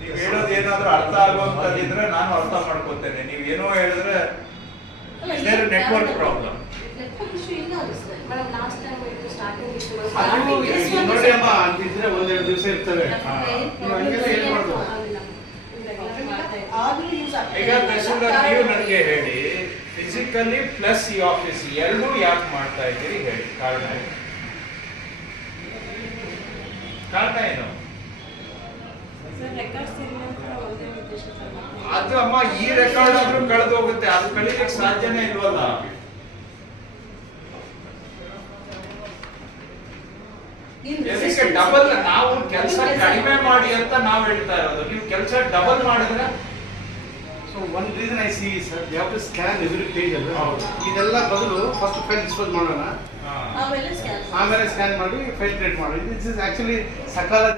ನೀವು ಹೇಳೋದು ಏನಾದ್ರೂ ಅರ್ಥ ಆಗುವಂತದಿದ್ರೆ ನಾನು ಅರ್ಥ ಮಾಡ್ಕೊತೇನೆ. ನೀವು ಏನೋ ಹೇಳಿದ್ರೆ ನೆಟ್ವರ್ಕ್ ಪ್ರಾಬ್ಲಮ್ ನೋಡಿ ಅಮ್ಮ ಅಂತಿದ್ರೆ ಒಂದೆರಡು ದಿವಸ ಇರ್ತವೆ. ಈಗ ತಹಸೀಲ್ದಾರ್ ನೀವು ನನಗೆ ಹೇಳಿ ಫಿಸಿಕಲಿ ಪ್ಲಸ್ ಈ ಆಫೀಸ್ ಎರಡೂ ಯಾಕೆ ಮಾಡ್ತಾ ಇದ್ದೀರಿ ಹೇಳಿ. ಕಾರಣ ಏನು? ಕಾರಣ ಏನು? ಅದು ಅಮ್ಮ ಈ ರೆಕಾರ್ಡ್ ಆದ್ರೂ ಕಳೆದು ಹೋಗುತ್ತೆ. ಅದು ಕಲಿಲಿಕ್ಕೆ ಸಾಧ್ಯನೇ ಇಲ್ವಲ್ಲ? ಡಬಲ್. ನಾವು ಕೆಲಸ ಕಡಿಮೆ ಮಾಡಿ ಅಂತ ನಾವು ಹೇಳ್ತಾ ಇರೋದು. ನೀವು ಕೆಲಸ ಡಬಲ್ ಮಾಡಿದ್ರೆ? So one reason I see sir you have to scan every page ಅಲ್ಲ ಹೌದು. ಇದೆಲ್ಲ ಬದಲು ಫಸ್ಟ್ ಫೈಲ್ ಡಿಸ್ಪೋಸ್ ಮಾಡೋಣ. ಆಮೇಲೆ ಸ್ಕ್ಯಾನ್ ಆಮೇಲೆ ಸ್ಕ್ಯಾನ್ ಮಾಡಿ ಫೈಲ್ ಕ್ರಿಯೇಟ್ ಮಾಡಿ ದಿಸ್ ಇಸ್ ಆಕ್ಚುಲಿ ಸಕಾಲ